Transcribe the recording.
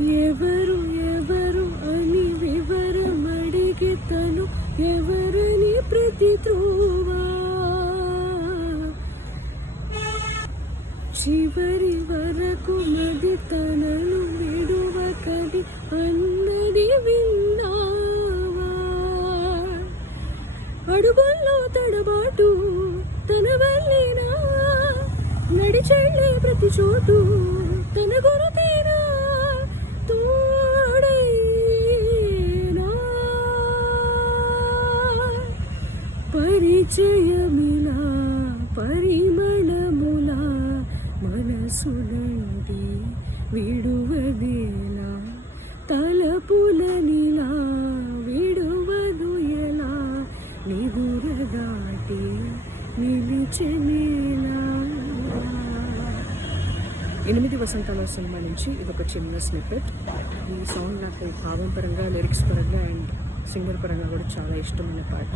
ఎవరు ఎవరు అని వివరమడిగి తను ఎవరని ప్రతి త్రోవా చివరి వరకు మది తనను విడువకది అన్నది విన్నావా అడుగుల్లో తడబాటు తన వల్లేనా నడిచెళ్ళే ప్రతి చోటు తన గురుతేనా తోడైనా పరిచయమిలా పరిమళములా మనసులంటి విడువదేలా తలపులనిలా విడువదు ఎలా నిదురదాటి నిలిచెనేలా. 8 వసంతాల సినిమా నుంచి ఇదొక చిన్న స్నిప్పెట్. ఈ సాంగ్ నాకు భావం పరంగా, లిరిక్స్ పరంగా అండ్ సింగర్ పరంగా కూడా చాలా ఇష్టమైన పాట.